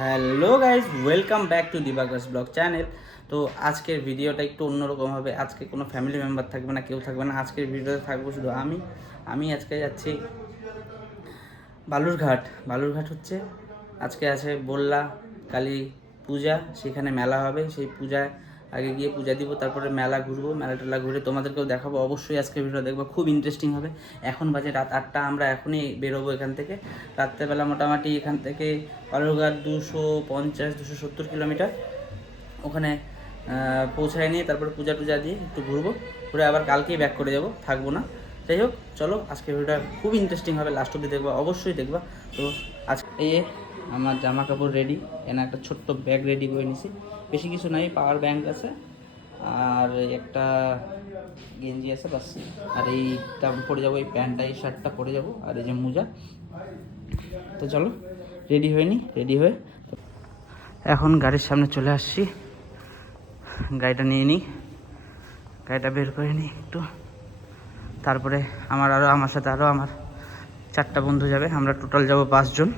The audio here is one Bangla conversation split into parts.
Hello guys, welcome back to Diwakar's blog channel. তো আজকের ভিডিওটা একটু অন্যরকম হবে। আজকে কোনো ফ্যামিলি মেম্বার থাকবে না, কেউ থাকবে না। আজকের ভিডিওতে থাকবো শুধু আমি আজকে যাচ্ছি বালুরঘাট হচ্ছে আজকে আছে বললা কালী পূজা, সেখানে মেলা হবে। সেই পূজায় আগে গিয়ে পূজা দিব, তারপরে মেলা ঘুরবো, মেলা ঘুরে তোমাদেরকেও দেখাবো। অবশ্যই আজকে ভিডিও দেখবো, খুব ইন্টারেস্টিং হবে। এখন বাজে রাত 8টা, আমরা এখনই বেরোবো এখান থেকে। রাত্রেবেলা মোটামুটি এখান থেকে বালুরঘাট 250-270 কিলোমিটার, ওখানে পৌঁছায় নিয়ে তারপরে পূজা টুজা দিয়ে একটু ঘুরবো, ঘুরে আবার কালকেই ব্যাক করে যাবো, থাকবো না। যাই হোক, চলো আজকে ভিডিওটা খুব ইন্টারেস্টিং হবে, লাস্ট অব্দি দেখবা, অবশ্যই দেখবা। তো আজকে এই আমার জামা কাপড় রেডি, এখানে একটা ছোট্ট ব্যাগ রেডি করে নিছি, বেশি কিছু নাই, পাওয়ার ব্যাংক আছে আর একটা গেঞ্জি আছে বাস। আর এইটা পরে যাবো, এই প্যান্টটা এই শার্টটা পরে যাবো, আর এই যে মোজা। তো চলো রেডি হয়ে এখন গাড়ির সামনে চলে আসছি। গাড়িটা নিয়ে নিই, গাড়িটা বের করে নিই একটু। তারপরে আমার সাথে আরও আমার 4টা বন্ধু যাবে, আমরা টোটাল যাব 5 জন।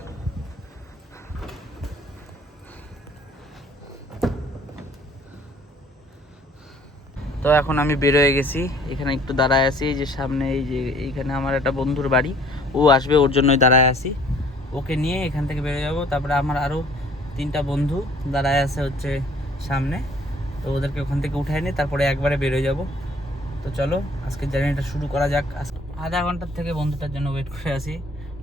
তো এখন আমি বের হয়ে গেছি, এখানে একটু দাঁড়ায় আছি, যে সামনে এই যে এইখানে আমার একটা বন্ধুর বাড়ি, ও আসবে, ওর জন্যই দাঁড়ায় আছি। ওকে নিয়ে এখান থেকে বেরো যাবো। তারপরে আমার আরও 3টা বন্ধু দাঁড়ায় আছে হচ্ছে সামনে, তো ওদেরকে ওখান থেকে উঠায় নিয়ে তারপরে একবারে বেরোয় যাব। তো চলো আজকের জার্নিটা শুরু করা যাক। আধা ঘন্টার থেকে বন্ধুটার জন্য ওয়েট করে আছি,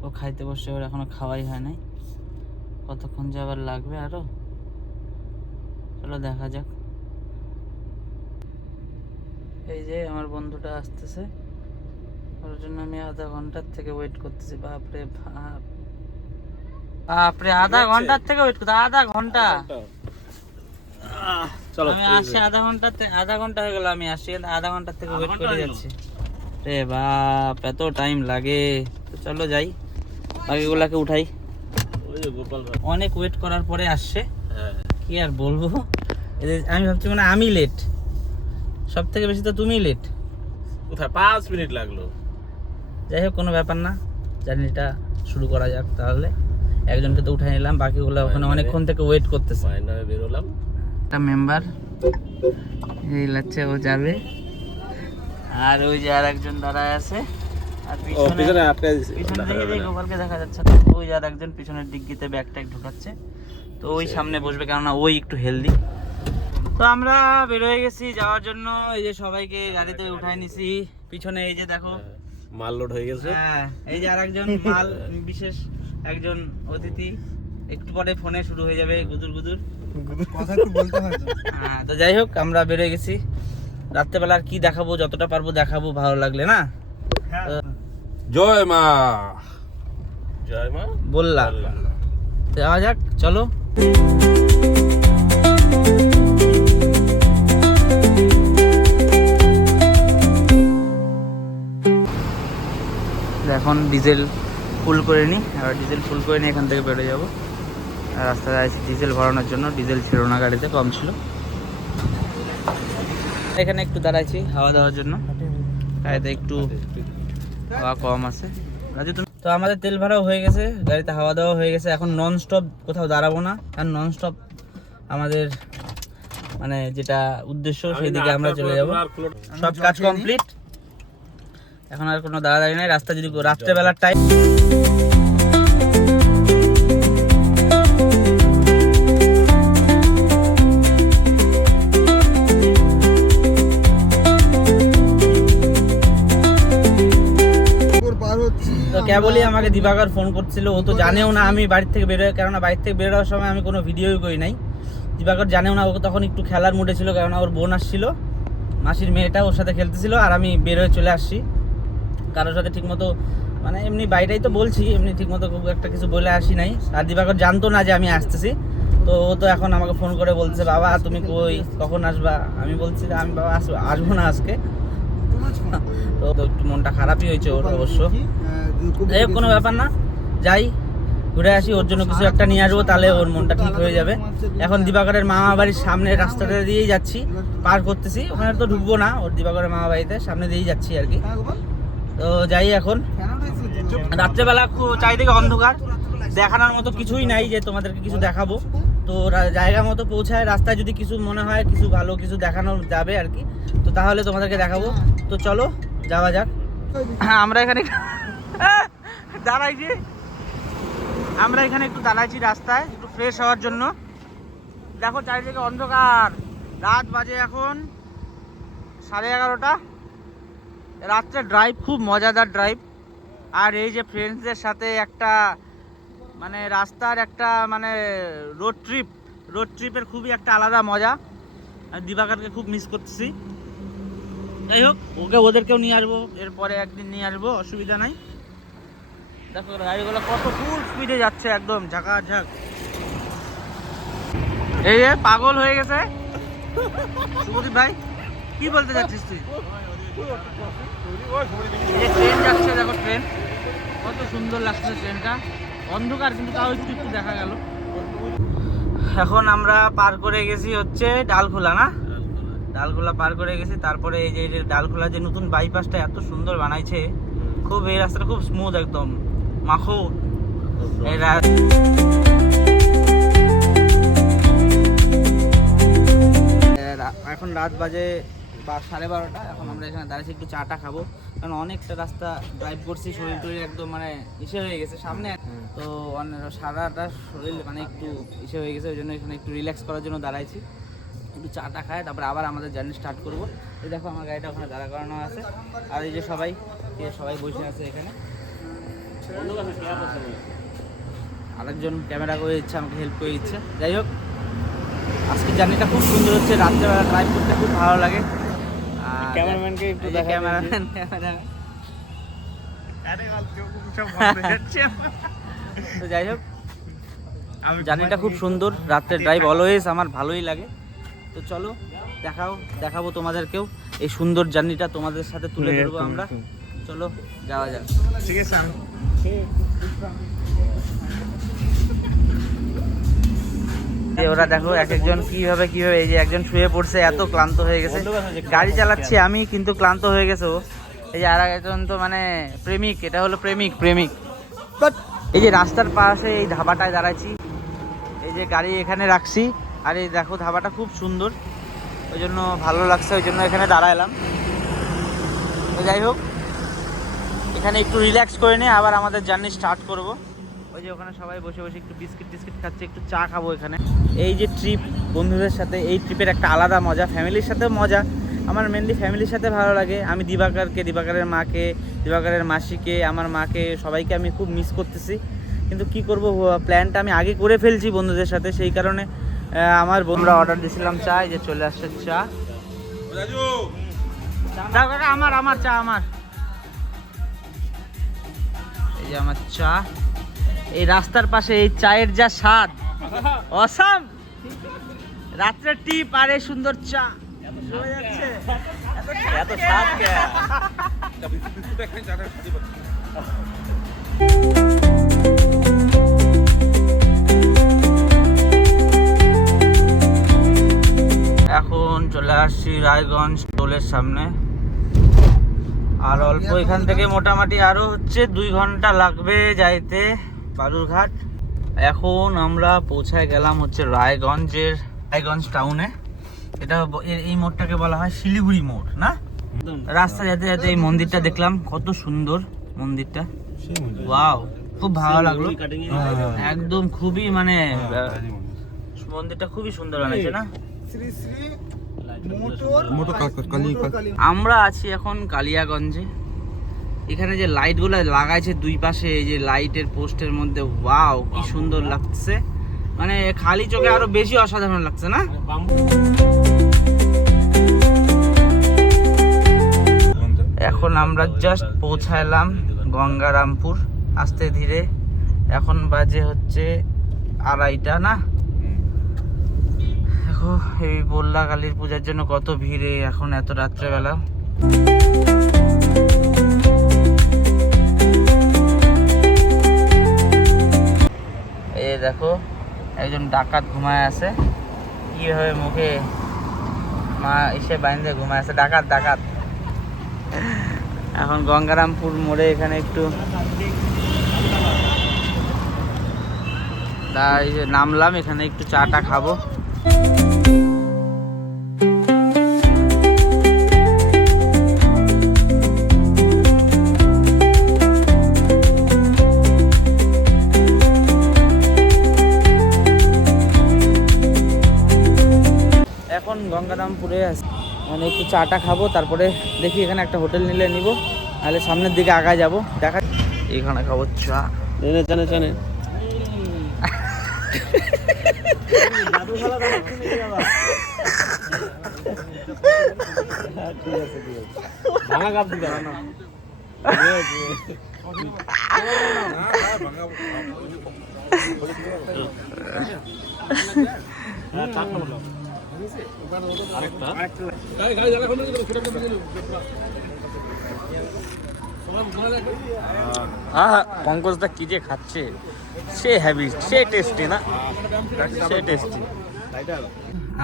ও খাইতে বসে, ওর এখনও খাওয়াই হয় নাই, কতক্ষণ যে আবার লাগবে আরও, চলো দেখা যাক। এই যে আমার বন্ধুটা আসতেছে, ওর জন্য আমি আধা ঘন্টার থেকে ওয়েট করতেছি। বাপরে বাপরে, আধা ঘন্টার থেকে ওয়েট করতে, আধা ঘন্টা। আমি আসি আধা ঘন্টা হয়ে গেল, আমি আসি আধা ঘন্টার থেকে ওয়েট করে যাচ্ছি। রে বাপ, এত টাইম লাগে। তো চলো যাই, বাকিগুলাকে উঠাই। অনেক ওয়েট করার পরে আসছে, কি আর বলবো। আমি ভাবছি মানে আমি লেট, সব থেকে বেশি তো তুমি লেট। কোথায় 5 মিনিট লাগলো। যাই হোক, কোনো ব্যাপার না, জার্নিটা শুরু করা যাক তাহলে। একজনকে তো উঠাই নিলাম, বাকিগুলো ওখানে অনেকক্ষণ থেকে ওয়েট করতেছে। বেরোলাম, একটা মেম্বার এই লাগছে, ও যাবে। আর ওই যে আর একজন দাঁড়ায় আছে, আর পিছনে গোপালকে দেখা যাচ্ছে না। ওই আর একজন পিছনের ডিগ্গিতে ব্যাগ ট্যাগ ঢুকাচ্ছে, তো ওই সামনে বসবে, কেননা ওই একটু হেলদি। তো আমরা বেরোয় গেছি যাওয়ার জন্য। এই যে সবাইকে গাড়িতে উঠাই নিছি, পিছনে এই যে দেখো মাল লোড হয়ে গেছে। হ্যাঁ, এই যে আরেকজন মাল বিশেষ একজন অতিথি, একটু পরে ফোনে শুরু হয়ে যাবে গুদুর কথা একটু বলতে হয় তো। হ্যাঁ, তো যাই হোক, আমরা বেরোয় গেছি। রাত্রেবেলা আর কি দেখাবো, যতটা পারবো দেখাবো, ভালো লাগলে না। জয় মা, জয় মা বললাম, যাওয়া যাক, চলো। এখন ডিজেল ফুল করে নিই, আর ডিজেল ফুল করে নিয়ে এখান থেকে বেরোয় যাবো। আর রাস্তায় আছি ডিজেল ভরানোর জন্য, ডিজেল ছিল না গাড়িতে, কম ছিল। এখানে একটু দাঁড়াইছি হাওয়া দেওয়ার জন্য, গাড়িতে একটু হাওয়া কম আছে। রাজু তুমি তো, আমাদের তেল ভরাও হয়ে গেছে, গাড়িতে হাওয়া দেওয়া হয়ে গেছে। এখন নন স্টপ কোথাও দাঁড়াবো না, কারণ নন স্টপ আমাদের মানে যেটা উদ্দেশ্য, সেই দিকে আমরা চলে যাব। সব কাজ কমপ্লিট, এখন আর কোনো দাঁড়াদাঁড়ি নাই। রাস্তা যদি রাত্রেবেলার টাইম, তো কেবলই আমাকে দিবাকর ফোন করছিল, ও তো জানেও না আমি বাড়ির থেকে বেরোয়, কেননা বাড়ির থেকে বেরোনোর সময় আমি কোনো ভিডিওই করি নাই। দিবাকর জানেও না, ও তখন একটু খেলার মুডে ছিল, কেননা ওর বোন আসছিল, মাসির মেয়েটা, ওর সাথে খেলতেছিল। আর আমি বেরোয় চলে আসছি, কারোর সাথে ঠিকমতো মানে এমনি বাইরেই তো বলছি, এমনি ঠিকমতো খুব একটা কিছু বলে আসি নাই। আর দিবাকর জানতো না যে আমি আসতেছি। তো ও তো এখন আমাকে ফোন করে বলছে, বাবা তুমি কই, কখন আসবা? আমি বলছি আমি বাবা আসবো না আজকে। তো একটু মনটা খারাপই হয়েছে ওর অবশ্য। যাই হোক, কোনো ব্যাপার না, যাই ঘুরে আসি, ওর জন্য কিছু একটা নিয়ে আসবো, তাহলে ওর মনটা ঠিক হয়ে যাবে। এখন দিবাকরের মামা বাড়ির সামনে রাস্তাটা দিয়েই যাচ্ছি, পার করতেছি, ওখানে তো ঢুকবো না, ওর দিবাকরের মামা বাড়িতে সামনে দিয়েই যাচ্ছি আর কি। তো যাই, এখন রাত্রেবেলা চারিদিকে অন্ধকার, দেখানোর মতো কিছুই নাই যে তোমাদেরকে কিছু দেখাবো। তো জায়গা মতো পৌঁছায়, রাস্তায় যদি কিছু মনে হয় কিছু ভালো কিছু দেখানো যাবে আর কি, তো তাহলে তোমাদেরকে দেখাবো। তো চলো যাওয়া যাক। হ্যাঁ, আমরা এখানে দাঁড়াইছি, আমরা এখানে একটু দাঁড়াইছি রাস্তায় একটু ফ্রেশ হওয়ার জন্য। দেখো চারিদিকে অন্ধকার, রাত বাজে এখন 11:30। রাত্রে ড্রাইভ খুব মজাদার ড্রাইভ। আর এই যে ফ্রেন্ডসদের সাথে একটা মানে রাস্তার একটা মানে রোড ট্রিপের খুবই একটা আলাদা মজা। আমি দিবাকরকে খুব মিস করতেছি। যাই হোক, ওদেরকেও নিয়ে আসবো, এরপরে একদিন নিয়ে আসবো, অসুবিধা নাই। দেখো গাড়িগুলো কত ফুল স্পিডে যাচ্ছে, একদম ঝাঁকাঝাঁক। এই যে পাগল হয়ে গেছে শুভদীপ ভাই, কি বলতে যাচ্ছিস তুই? এই ট্রেন যাচ্ছে, দেখো ট্রেন কত সুন্দর লাগছে ট্রেনটা। অন্ধকার কিন্তু তাও একটু একটু দেখা গেল। এখন আমরা পার করে গেছি হচ্ছে ডালখোলা, না ডালখোলা পার করে গেছি। তারপরে এই যে ডালখোলা যে নতুন বাইপাসটা এত সুন্দর বানাইছে, খুব এই রাস্তাটা খুব স্মুথ, একদম মাখো। এখন রাত বাজে 12:30। এখন আমরা এখানে দাঁড়িয়েছি একটু চাটা খাবো, কারণ অনেকটা রাস্তা ড্রাইভ করছি, শরীর টরীর একদম মানে ইসে হয়ে গেছে সামনে। তো সারাটা শরীর মানে একটু ইসে হয়ে গেছে, ওই জন্য এখানে একটু রিল্যাক্স করার জন্য দাঁড়াইছি। একটু চাটা খায় তারপরে আবার আমাদের জার্নি স্টার্ট করবো। এই দেখো আমার গাড়িটা ওখানে দাঁড়া করানো আছে, আর এই যে সবাই বসে আছে এখানে। আরেকজন ক্যামেরা করে দিচ্ছে, আমাকে হেল্প করে দিচ্ছে। যাই হোক, আজকে জার্নিটা খুব সুন্দর হচ্ছে, রাত্রেবেলা ড্রাইভ করতে খুব ভালো লাগে। ক্যামেরাম্যানকে একটু তো যাই হোক, জার্নিটা খুব সুন্দর, রাত্রে ড্রাইভ অলওয়েজ আমার ভালোই লাগে। তো চলো দেখাবো তোমাদেরকেও এই সুন্দর জার্নিটা তোমাদের সাথে তুলে ধরবো আমরা। চলো যাওয়া যাক। ঠিক আছে। ওরা দেখো এক একজন কিভাবে এই যে একজন শুয়ে পড়ছে, এত ক্লান্ত হয়ে গেছে। গাড়ি চালাচ্ছি আমি কিন্তু ক্লান্ত হয়ে গেছে ও। এই যে আর একজন তো মানে প্রেমিক, এটা হলো প্রেমিক। এই যে রাস্তার পাশে এই ধাবাটায় দাঁড়াচ্ছি, এই যে গাড়ি এখানে রাখছি, আর এই দেখো ধাবাটা খুব সুন্দর, ওই জন্য ভালো লাগছে, ওই জন্য এখানে দাঁড়াইলাম। তো যাই হোক, এখানে একটু রিল্যাক্স করে নিয়ে আবার আমাদের জার্নি স্টার্ট করব। ওই যে ওখানে সবাই বসে বসে একটু বিস্কিট খাচ্ছে, একটু চা খাবো এখানে। এই যে ট্রিপ বন্ধুদের সাথে, এই ট্রিপের একটা আলাদা মজা। ফ্যামিলির সাথেও মজা, আমার মেনলি ফ্যামিলির সাথে ভালো লাগে। আমি দিবাকরের মাকে, দিবাকরের মাসিকে, আমার মাকে, সবাইকে আমি খুব মিস করতেছি। কিন্তু কি করব, প্ল্যানটা আমি আগে করে ফেলছি বন্ধুদের সাথে, সেই কারণে আমার বন্ধুরা অর্ডার দিয়েছিলাম চা, এই যে চলে আসছে চা। আমার চা, এই যে আমার চা। এই রাস্তার পাশে এই চায়ের যা স্বাদ, অসাম। রাত্রে টিপ আর এই সুন্দর চা, এত স্বাদ। এখন চলে আসছি রায়গঞ্জ টোলের সামনে। আর অল্প এখান থেকে মোটামুটি আরো হচ্ছে 2 ঘন্টা লাগবে যাইতে বালুরঘাট। এখন আমরা পৌঁছায় গেলাম হচ্ছে রায়গঞ্জ টাউনে। এটা এই মোড়টাকে বলা হয় শিলিগুড়ি মোড়, না? রাস্তা যেতে যেতে এই মন্দিরটা দেখলাম, কত সুন্দর মন্দিরটা, ওয়াও, খুব ভালো লাগলো একদম। খুবই মানে মন্দিরটা খুবই সুন্দর বানাইছে, না? আমরা আছি এখন কালিয়াগঞ্জে। এখানে যে লাইটগুলো লাগাইছে দুই পাশে, এই যে লাইটের পোস্টের মধ্যে, ওয়াও কি সুন্দর লাগছে, মানে খালি চোখে আরো বেশি অসাধারণ লাগছে, না? এখন আমরা জাস্ট পৌঁছাইলাম গঙ্গারামপুর আস্তে ধীরে। এখন বাজে হচ্ছে 2:30, না? দেখো এই বল্লা কালীর পূজার জন্য কত ভিড়ে এখন এত রাত্রেবেলা। এই দেখো একজন ডাকাত ঘুমায় আছে, কিভাবে মুখে মা এসে বাইন্ধে ঘুমায় আছে, ডাকাত। এখন গঙ্গারামপুর মোড়ে এখানে একটু এই যে নামলাম, এখানে একটু চাটা খাবো। এখন গঙ্গারামপুরে আছি, মানে একটু চাটা খাবো, তারপরে দেখি এখানে একটা হোটেল নিলে নিব, তাহলে সামনের দিকে আগায় যাব। দেখা এখানে খাবো চা। জানে জানে ভাঙা কাপ দিতে না পঙ্কজদা কি যে খাচ্ছে, সে হ্যাভি, সে টেস্টি না, সে টেস্টি।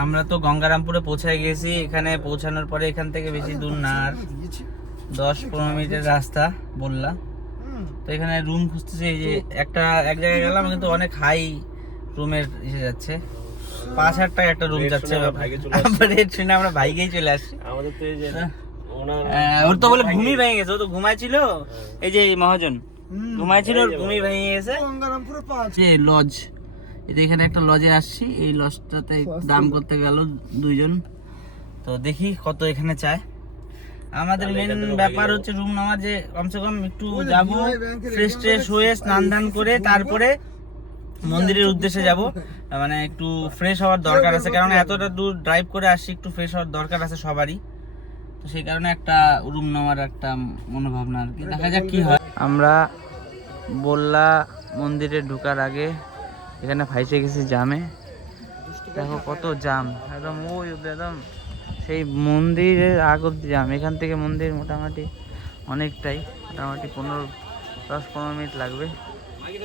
আমরা তো গঙ্গারামপুরে পৌঁছে গেছি। এখানে পৌঁছানোর পরে এখান থেকে বেশি দূর না, আর 10-15 মিনিটের রাস্তা বললাম। তো এখানে রুম খুঁজতেছি, এই যে এক জায়গায় গেলাম, কিন্তু অনেক হাই রুমের এসে যাচ্ছে, 5,000 টাকা একটা রুম যাচ্ছে। আমরা ভাইকেই চলে আসছি। আমাদের তো এই যে ওর তো বলে ঘুমই ভেঙে গেছে, ও তো ঘুমাইছিল, এই যে এই মহাজন ঘুমাইছিল, ওর ঘুমই ভেঙে গেছে। যে লজ, এই যে এখানে একটা লজে আসছি, এই লজটাতে দাম করতে গেল 2 জন। তো দেখি কত এখানে চায়। আমাদের মেন ব্যাপার হচ্ছে রুম নেওয়ার, যে কমসে কম একটু যাবো, ফ্রেশ ট্রেশ হয়ে স্নান ধান করে তারপরে মন্দিরের উদ্দেশ্যে যাব। মানে একটু ফ্রেশ হওয়ার দরকার আছে, কারণ এতটা দূর ড্রাইভ করে আসছি, একটু ফ্রেশ হওয়ার দরকার আছে সবারই। তো সেই কারণে একটা রুম নেওয়ার একটা মনোভাবনা আর কি, দেখা যাক কি হয়। আমরা বললা মন্দিরে ঢোকার আগে এখানে ফাইসে গেছি জামে। দেখো কত জাম, একদম ওই একদম সেই মন্দিরের আগ অব্দি জাম। এখান থেকে মন্দির মোটামুটি অনেকটাই, মোটামুটি 10-15 মিনিট লাগবে।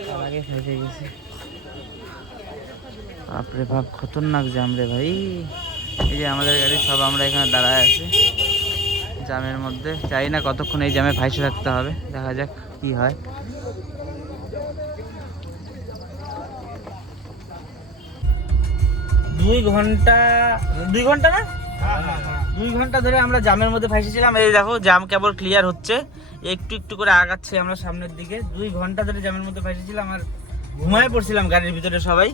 তার আগে ফাইসে গেছি। বাপরে বাপ, খতরনাক জাম রে ভাই। এই যে আমাদের গাড়ি সব, আমরা এখানে দাঁড়ায় আছি জামের মধ্যে। চাই না কতক্ষণ এই জামে ফাইসে থাকতে হবে, দেখা যাক কি হয়। দুই ঘন্টা না, 2 ঘন্টা ধরে আমরা জামের মধ্যে ফাইসেছিলাম। এই দেখো জাম কেবল ক্লিয়ার হচ্ছে, একটু একটু করে আগাচ্ছি আমরা সামনের দিকে। 2 ঘন্টা ধরে জামের মধ্যে ফাইসেছিলাম, আর ঘুমায় পড়ছিলাম গাড়ির ভিতরে সবাই।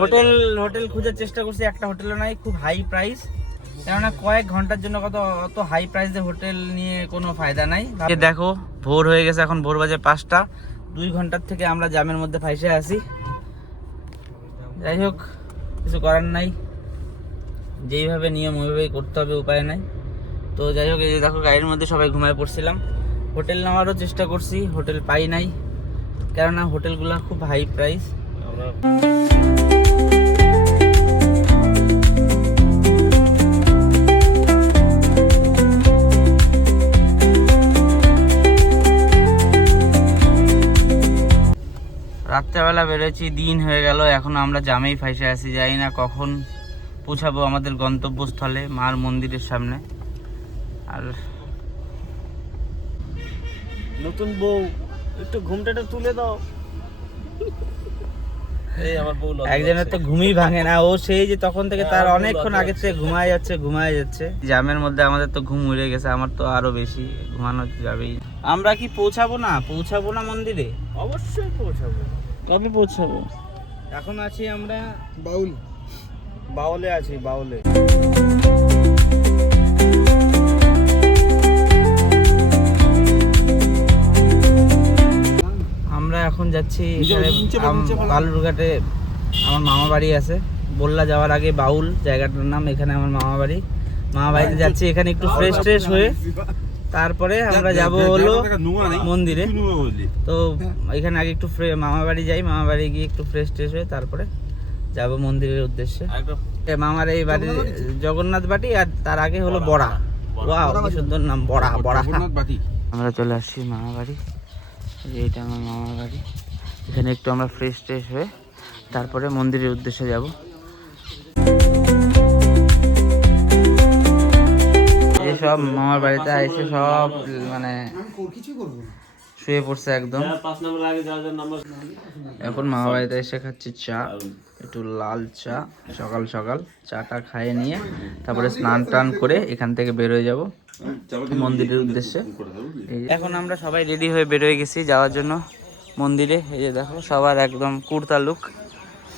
হোটেল খোঁজার চেষ্টা করছি, একটা হোটেলও নাই, খুব হাই প্রাইস। কেননা কয়েক ঘন্টার জন্য অত হাই প্রাইসে হোটেল নিয়ে কোনো ফায়দা নাই। দেখো ভোর হয়ে গেছে, এখন ভোর বাজে 5টা। 2 ঘন্টার থেকে আমরা জামের মধ্যে ফাইসে আছি। যাই হোক, কিছু করার নাই, যেইভাবে নিয়ম ওইভাবেই করতে হবে, উপায় নাই। তো যাই হোক, এই যে দেখো গাড়ির মধ্যে সবাই ঘুমায় পড়ছিলাম। হোটেল নেওয়ারও চেষ্টা করছি, হোটেল পাই নাই, কেননা হোটেলগুলো খুব হাই প্রাইস। রাত্রেবেলা বেরোচ্ছি, দিন হয়ে গেল, এখন আমরা জামেই ফাইসে আছি। যাই না কখন পৌঁছাবো আমাদের গন্তব্যস্থলে, মার মন্দিরের সামনে। আর নতুন বউ, একটু ঘুমটাটা তুলে দাও। এই আমার বউ একজনের তো ঘুমই ভাঙে না, ও সেই যে তখন থেকে তার অনেকক্ষণ আগে থেকে ঘুমায় যাচ্ছে। জামের মধ্যে আমাদের তো ঘুম উড়ে গেছে, আমার তো আরো বেশি ঘুমানো যাবেই। আমরা কি পৌঁছাবো না মন্দিরে? অবশ্যই পৌঁছাবো। কবে পৌঁছাবো? এখন আছি আমরা বাউলে আছি, বাউলে। আমরা এখন যাচ্ছি বালুরঘাটে, আমার মামা বাড়ি আছে। বললা যাওয়ার আগে বাউল জায়গাটার নাম, এখানে আমার মামা বাড়িতে যাচ্ছি। এখানে একটু ফ্রেশ ট্রেশ হয়ে তারপরে আমরা যাব হলো মন্দিরে। তো এখানে আগে একটু মামা বাড়ি যাই, মামা বাড়ি গিয়ে একটু ফ্রেশ ট্রেশ হয়ে তারপরে যাব মন্দিরের উদ্দেশ্যে। মামার এই বাড়ি জগন্নাথ বাটি, আর তার আগে হলো বড়া। ওয়াও, কি সুন্দর নাম, বড়া। আমরা চলে আসছি মামা বাড়ি, এইটা আমার মামা বাড়ি। এখানে একটু আমরা ফ্রেশ ট্রেশ হয়ে তারপরে মন্দিরের উদ্দেশ্যে যাব। এই সব মামার বাড়িতে আইছে, সব মানে শুয়ে পড়ছে একদম। এখন মামা বাড়িতে এসে খাচ্ছি চা, একটু লাল চা, সকাল সকাল চাটা খাইয়ে নিয়ে তারপরে স্নান টান করে এখান থেকে বেরোয় যাব মন্দিরের উদ্দেশ্যে। এখন আমরা সবাই রেডি হয়ে বেরোয় গেছি যাওয়ার জন্য মন্দিরে। এই যে দেখো সবার একদম কুর্তা লুক।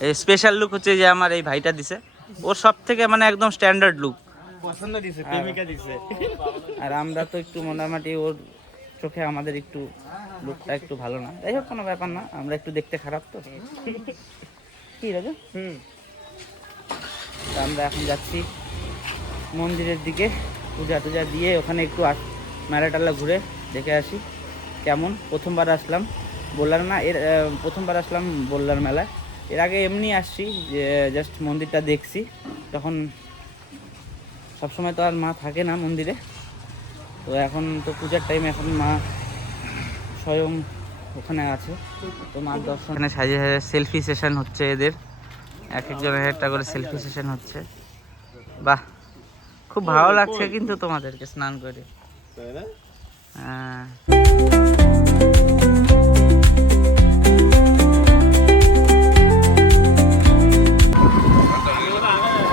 এই স্পেশাল লুক হচ্ছে যে আমার এই ভাইটা দিছে, ওর সব থেকে মানে একদম স্ট্যান্ডার্ড লুক পছন্দ দিছে, প্রেমিকা দিছে। আর আমরা তো একটু মোটামুটি ওর চোখে আমাদের একটু লুকটা একটু ভালো না, যাই হোক কোনো ব্যাপার না, আমরা একটু দেখতে খারাপ তো। কি রাজু? তো আমরা এখন যাচ্ছি মন্দিরের দিকে, পূজা টুজা দিয়ে ওখানে একটু মেলা টেলা ঘুরে দেখে আসি কেমন। প্রথমবার আসলাম বললার না, প্রথমবার আসলাম বললার মেলায়। এর আগে এমনি আসছি, যে জাস্ট মন্দিরটা দেখছি। তখন সবসময় তো আর মা থাকে না মন্দিরে, তো এখন তো পূজার টাইমে এখন মা স্বয়ং ওখানে আছে, তো মার দর্শন। এখানে সাজিয়ে সেলফি সেশন হচ্ছে এদের, এক একজনের একটা করে সেলফি সেশন হচ্ছে। বাহ, খুব ভালো লাগছে কিন্তু তোমাদেরকে স্নান করে। হ্যাঁ,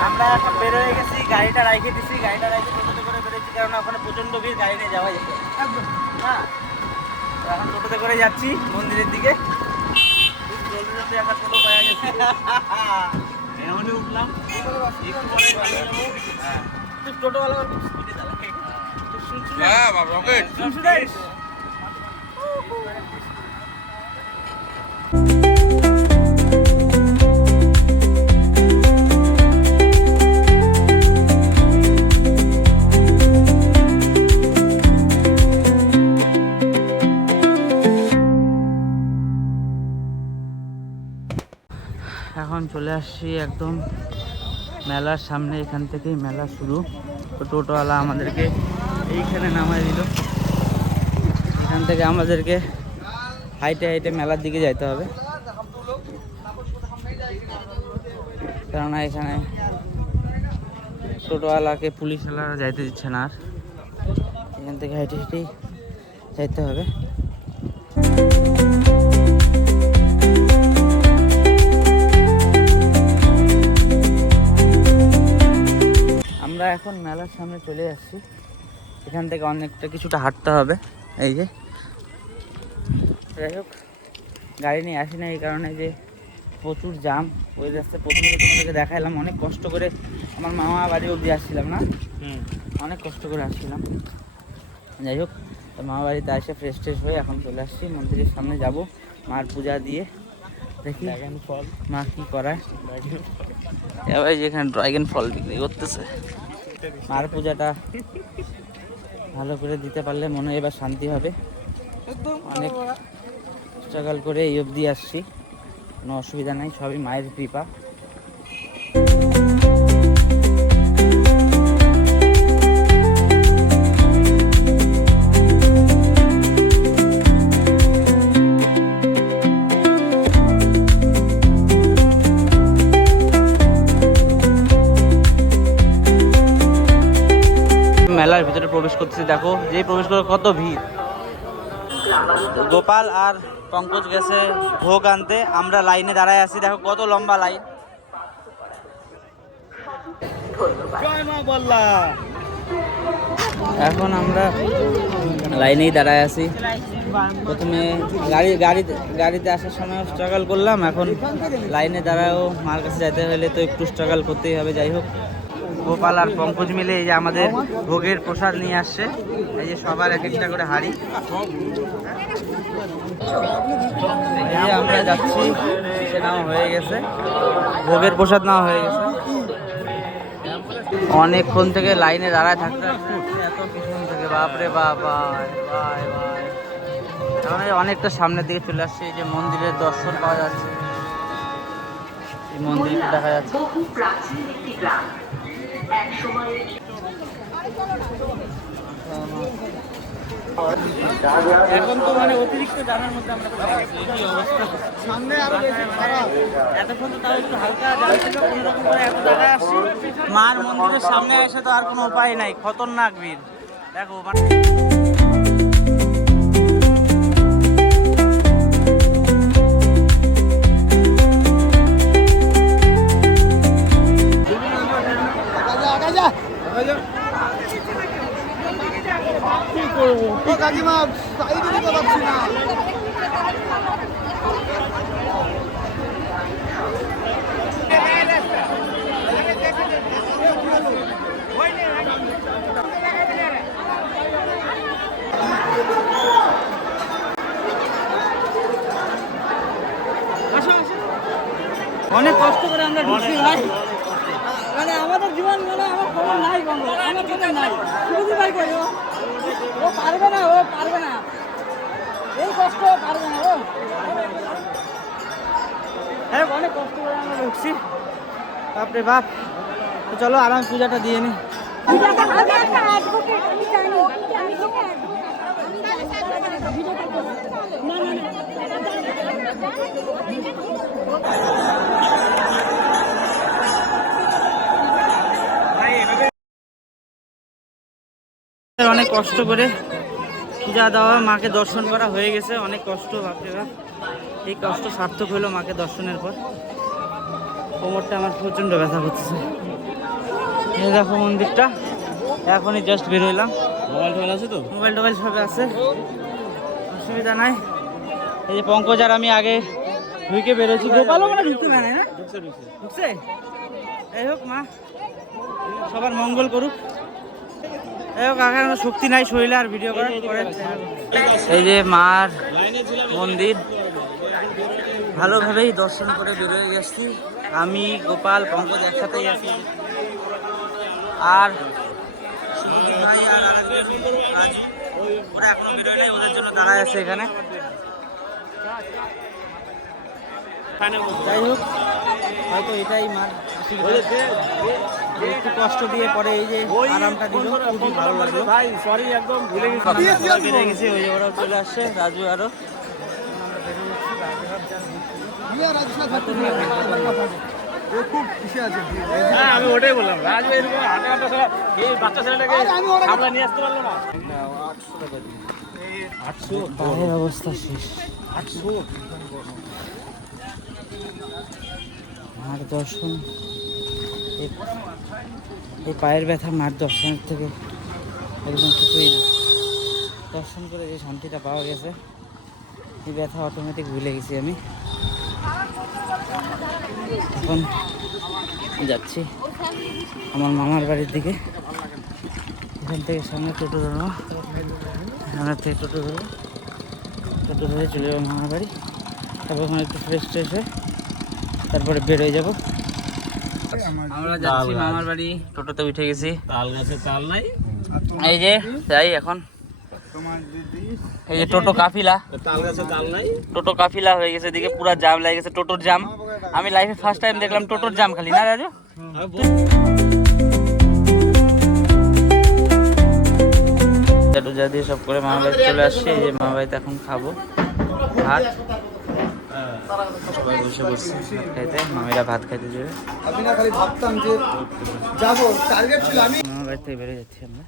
আমরা এখন বের হয়ে গেছি, গাড়িটা রাখে দিছি, গাড়িটা রাখে টোটোতে করে বেরোচ্ছি, কারণ ওখানে প্রচন্ড ভিড়, গাড়ি নিয়ে যাওয়া যেত। হ্যাঁ, এখন টোটোতে করে যাচ্ছি মন্দিরের দিকে। খুব জলদি জলদি একটা টোটো পাওয়া গেছে, এমনই উঠলাম। হ্যাঁ, টোটোওয়ালা খুব স্পিডে চালায়। এখন চলে আসছি একদম মেলার সামনে, এখান থেকেই মেলা শুরু। তো টোটোওয়ালা আমাদেরকে এইখানে নামাই দিল, এখান থেকে আমাদেরকে হাইটে হাইটে মেলার দিকে যাইতে হবে, কেননা এখানে টোটোওয়ালাকে পুলিশওয়ালারা যাইতে দিচ্ছে না, আর এখান থেকে হাইটে হেঁটেই যাইতে হবে। আমরা এখন মেলার সামনে চলে যাচ্ছি, এখান থেকে অনেকটা কিছুটা হাঁটতে হবে। এই যে, যাই হোক গাড়ি নিয়ে আসি না এই কারণে যে প্রচুর জাম। ওই রাস্তায় প্রথমে তোমাদেরকে দেখাইলাম, অনেক কষ্ট করে আমার মামা বাড়ি অবধি আসছিলাম না, অনেক কষ্ট করে আসছিলাম। যাই হোক, মামা বাড়িতে এসে ফ্রেশ ট্রেশ হয়ে এখন চলে আসছি মন্দিরের সামনে, যাব মার পূজা দিয়ে দেখি মা কি করায়। এবার যেখানে ড্রাগন ফল বিক্রি করতেছে, মার পূজাটা ভালো করে দিতে পারলে মনে হয় এবার শান্তি হবে। অনেক স্ট্রাগল করে এই অবধি আসছি, কোনো অসুবিধা নাই, সবই মায়ের কৃপা। মেলার ভিতরে প্রবেশ করতেছি, দেখো যেই প্রবেশ করে কত ভিড়। গোপাল আর পঙ্কজ গেছে ভোগ আনতে, আমরা লাইনে দাঁড়ায় আছি, দেখো কত লম্বা লাইন। এখন আমরা লাইনেই দাঁড়ায় আছি। প্রথমে গাড়িতে আসার সময় স্ট্রাগল করলাম, এখন লাইনে দাঁড়ায়ও মার কাছে যেতে হলে তো একটু স্ট্রাগল করতেই হবে। যাই হোক, গোপাল আর পঙ্কজ মিলে এই যে আমাদের ভোগের প্রসাদ নিয়ে আসছে, এই যে সবার এক একটা করে হাঁড়ি। এই যে আমরা যাচ্ছি, সে নেওয়া হয়ে গেছে, ভোগের প্রসাদ নেওয়া হয়ে গেছে। অনেকক্ষণ থেকে লাইনে দাঁড়ায় থাকতে এত পিছন থেকে, বাপরে বাবা, অনেকটা সামনের দিকে চলে আসছে। এই যে মন্দিরের দর্শন পাওয়া যাচ্ছে, এই মন্দিরটা দেখা যাচ্ছে। এখন তো মানে অতিরিক্ত জানার মধ্যে আমরা সামনে আরো বেশি খারাপ। এতক্ষণ তো তাও একটু হালকা জানা ছিল, কোনোরকম করে এত জায়গায় আসছি। মার মন্দিরের সামনে এসে তো আর কোনো উপায় নাই, খতরনাক ভিড়। দেখো কাকিমা সাইডে দিতে পারছি না। অনেক কষ্ট করে আমরা ঢুকছি ভাই, মানে আমাদের জীবন মানে আমার খবর নাই, আমার খবর নাই, শুধু ভাই কই ও পারবে না, ও পারবে না, এই কষ্ট পারবে না ও। হ্যাঁ অনেক কষ্ট করে আমরা ঢুকছি, বাপরে বাপ। তো চলো আরাম পূজাটা দিয়ে নি। অনেক কষ্ট করে পূজা দেওয়া, মাকে দর্শন করা হয়ে গেছে, অনেক কষ্ট, বাপরে বাপ। এই কষ্ট সার্থক হলো মাকে দর্শনের পর। কোমরটা আমার প্রচণ্ড ব্যথা করতেছে। এই দেখো মন্দিরটা, এখনই জাস্ট বেরোইলাম। মোবাইল টোবাইল আছে তো? মোবাইল টোবাইল সব আছে, অসুবিধা নাই। এই যে পঙ্কজ আর আমি আগে ঢুকে বেরোচ্ছি, গোপালও মানে ঢুকতে পারে না, ঢুকছে। যাই হোক, মা সবার মঙ্গল করুক। যাই হোক, আগে শক্তি নাই শরীরে আর ভিডিও করার পরে। এই যে মার মন্দির, ভালোভাবেই দর্শন করে বেরোয় গেছি। আমি, গোপাল, পঙ্কজ একসাথেই আছি। আর সুমতি ভাই আর ওরা এখনো বেরোয় নাই, ওদের জন্য দাঁড়ায় আছে এখানে। যাই হোক, হয়তো এটাই মার আশীর্বাদ। একটু কষ্ট দিয়ে পরে এই যে আরামটা দিল, খুবই ভালো লাগলো। ভাই সরি, একদম ভুলে গেছি। ওই যে ওরাও চলে আসছে, রাজু আরো। আমি ওটাই বললাম, রাজ ভাই এই বাচ্চা ছেলেটাকে আমরা নিয়ে আসতে পারলো না। 800 পায়ের অবস্থা শেষ। 800 মার দর্শন, এই পায়ের ব্যথা মার দর্শনের থেকে একদম কিছুই না। দর্শন করে যে শান্তিটা পাওয়া গেছে, এই ব্যথা অটোমেটিক ভুলে গেছি আমি। এখন যাচ্ছি আমার মামার বাড়ির দিকে। এখান থেকে সামনে টোটো ধরবো, সামনের থেকে টোটো ধরবো, টোটো ধরে চলে যাবো মামার বাড়ি। তারপর ওখানে একটু ফ্রেশ ট্রেশ হয়ে তারপরে বেরোয় যাবো। আমরা যাচ্ছি মামার বাড়ি, টোটোতে উঠে গেছি। তাল গাছে তাল নাই, এই যে যাই এখন। এই যে টোটো কাফিলা, তাল গাছে তাল নাই, টোটো কাফিলা হয়ে গেছে, এদিকে পুরো জাম লেগে গেছে, টোটোর জাম। আমি লাইফে ফার্স্ট টাইম দেখলাম টোটোর জাম খালি, না রাজু? টুজা দিয়ে সব করে মামার বাড়ি চলে আসছে। এই যে মামার বাড়িতে এখন খাবো ভাত, সবাই বসে বসছে ভাত খাইতে, মামিরা ভাত খাইতে যাবে। আমি না খালি ভাবতাম যে যাবো, টার্গেট ছিল আমি। মামার বাড়ি থেকে বেরিয়ে যাচ্ছি আমরা,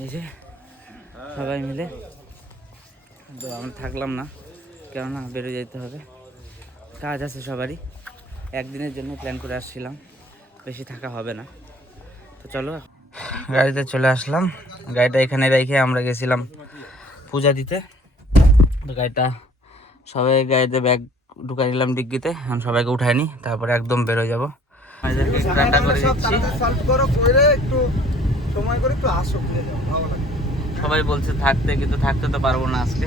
এই যে সবাই মিলে। তো আমরা থাকলাম না, কেননা বেরিয়ে যেতে হবে, কাজ আছে সবারই। একদিনের জন্য প্ল্যান করে আসছিলাম, বেশি থাকা হবে না। তো চলো, গাড়িতে চলে আসলাম। গাড়িটা এখানে রেখে আমরা গেছিলাম পূজা দিতে। তো গাড়িটা সবাই গাড়িতে ব্যাগ ঢুকাই নিলাম ডিগ্গিতে, আমি সবাইকে উঠাইনি, তারপরে একদম বেরোয় যাবো। টাটা করে দিচ্ছি। একটু সময় করে একটু আসো, ভালো লাগে। সবাই বলছে থাকতে, কিন্তু থাকতে তো পারবো না আজকে,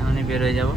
এমনই বেরোয় যাবো।